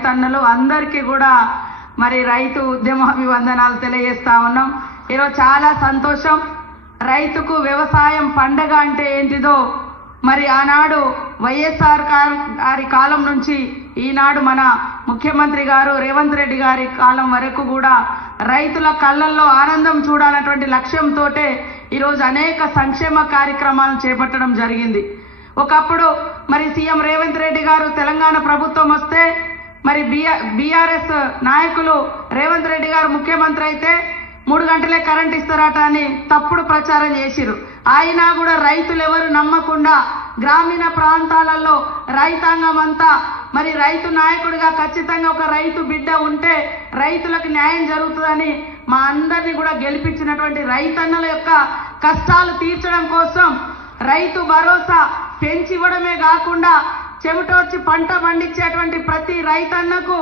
రైతన్నలు అందరికీ కూడా మరి రైతు ఉద్యమాభివందనాలు తెలియజేస్తా ఉన్నాం. ఈరోజు చాలా సంతోషం. రైతుకు వ్యవసాయం పండగ అంటే ఏంటిదో మరి ఆనాడు వైఎస్ఆర్ గారి కాలం నుంచి ఈనాడు మన ముఖ్యమంత్రి గారు రేవంత్ రెడ్డి గారి కాలం వరకు కూడా రైతుల కళ్ళల్లో ఆనందం చూడాలన్నటువంటి లక్ష్యంతో ఈరోజు అనేక సంక్షేమ కార్యక్రమాలను చేపట్టడం జరిగింది. ఒకప్పుడు మరి సీఎం రేవంత్ రెడ్డి గారు తెలంగాణ ప్రభుత్వం వస్తే మరి బీఆర్ఎస్ నాయకులు రేవంత్ రెడ్డి గారు ముఖ్యమంత్రి అయితే 3 గంటలే కరెంట్ ఇస్తారట అని తప్పుడు ప్రచారం చేసిరు. అయినా కూడా రైతులు ఎవరు నమ్మకుండా గ్రామీణ ప్రాంతాలలో రైతాంగం అంతా మరి రైతు నాయకుడిగా ఖచ్చితంగా ఒక రైతు బిడ్డ ఉంటే రైతులకు న్యాయం జరుగుతుందని మా అందరినీ కూడా గెలిపించినటువంటి రైతన్నల యొక్క కష్టాలు తీర్చడం కోసం రైతు భరోసా పెంచివ్వడమే కాకుండా చెమటోడ్చి పంట పండించేటువంటి ప్రతి రైతన్నకు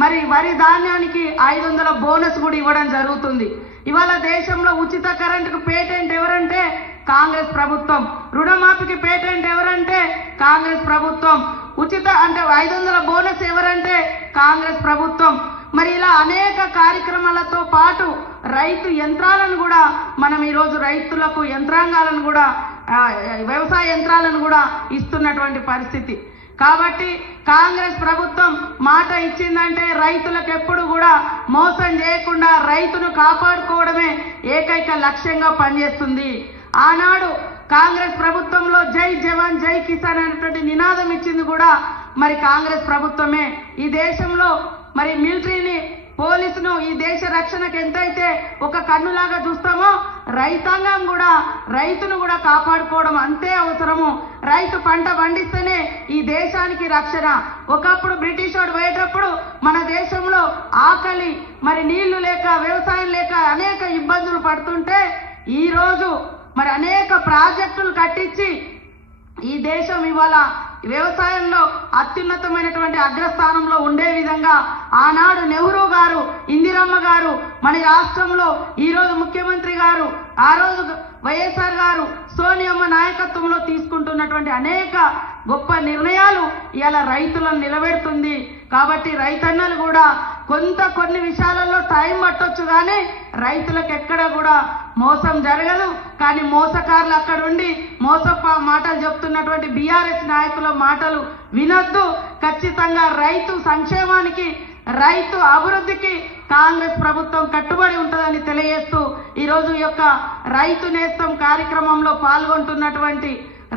మరి వరి ధాన్యానికి 500 బోనస్ కూడా ఇవ్వడం జరుగుతుంది. ఇవాళ దేశంలో ఉచిత కరెంటుకు పేటెంట్ ఎవరంటే కాంగ్రెస్ ప్రభుత్వం. రుణమాఫీకి పేటెంట్ ఎవరంటే కాంగ్రెస్ ప్రభుత్వం. ఉచిత అంటే 500 బోనస్ ఎవరంటే కాంగ్రెస్ ప్రభుత్వం. మరి ఇలా అనేక కార్యక్రమాలతో పాటు రైతు యంత్రాలను కూడా మనం ఈరోజు రైతులకు యంత్రాంగాలను కూడా వ్యవసాయ యంత్రాలను కూడా ఇస్తున్నటువంటి పరిస్థితి. కాబట్టి కాంగ్రెస్ ప్రభుత్వం మాట ఇచ్చిందంటే రైతులకు ఎప్పుడు కూడా మోసం చేయకుండా రైతును కాపాడుకోవడమే ఏకైక లక్ష్యంగా పనిచేస్తుంది. ఆనాడు కాంగ్రెస్ ప్రభుత్వంలో జై జవాన్ జై కిసాన్ అనేటువంటి నినాదం ఇచ్చింది కూడా మరి కాంగ్రెస్ ప్రభుత్వమే. ఈ దేశంలో మరి మిలిటరీని పోలీసును ఈ దేశ రక్షణకు ఎంతైతే ఒక కన్నులాగా చూస్తామో రైతాంగం కూడా రైతును కూడా కాపాడుకోవడం అంతే అవసరము. రైతు పంట పండిస్తేనే ఈ దేశానికి రక్షణ. ఒకప్పుడు బ్రిటిష్ వాడు పోయేటప్పుడు మన దేశంలో ఆకలి మరి నీళ్లు లేక వ్యవసాయం లేక అనేక ఇబ్బందులు పడుతుంటే ఈ రోజు మరి అనేక ప్రాజెక్టులు కట్టించి ఈ దేశం ఇవాళ వ్యవసాయంలో అత్యున్నతమైనటువంటి అగ్రస్థానంలో ఉండే విధంగా ఆనాడు నెహ్రూ గారు ఇందిరమ్మ గారు మన రాష్ట్రంలో ఈరోజు ముఖ్యమంత్రి గారు ఆ రోజు వైఎస్ఆర్ గారు సోనియమ్మ నాయకత్వంలో తీసుకుంటున్నటువంటి అనేక గొప్ప నిర్ణయాలు ఇలా రైతులను నిలబెడుతుంది. కాబట్టి రైతన్నలు కూడా కొన్ని విషయాలలో టైం పట్టొచ్చు కానీ రైతులకు ఎక్కడ కూడా మోసం జరగదు. కానీ మోసకారులు అక్కడ ఉండి మాటలు చెప్తున్నటువంటి బీఆర్ఎస్ నాయకుల మాటలు వినొద్దు. ఖచ్చితంగా రైతు సంక్షేమానికి రైతు అభివృద్ధికి కాంగ్రెస్ ప్రభుత్వం కట్టుబడి ఉంటుందని తెలియజేస్తూ ఈరోజు యొక్క రైతు నేస్తం కార్యక్రమంలో పాల్గొంటున్నటువంటి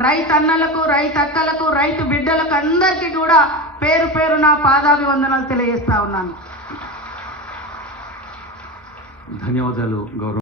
రైతన్నలకు రైతక్కలకు రైతు బిడ్డలకు అందరికీ కూడా పేరు పేరున పాదాభివందనాలు తెలియజేస్తా ఉన్నాను. ధన్యవాదాలు గౌరవ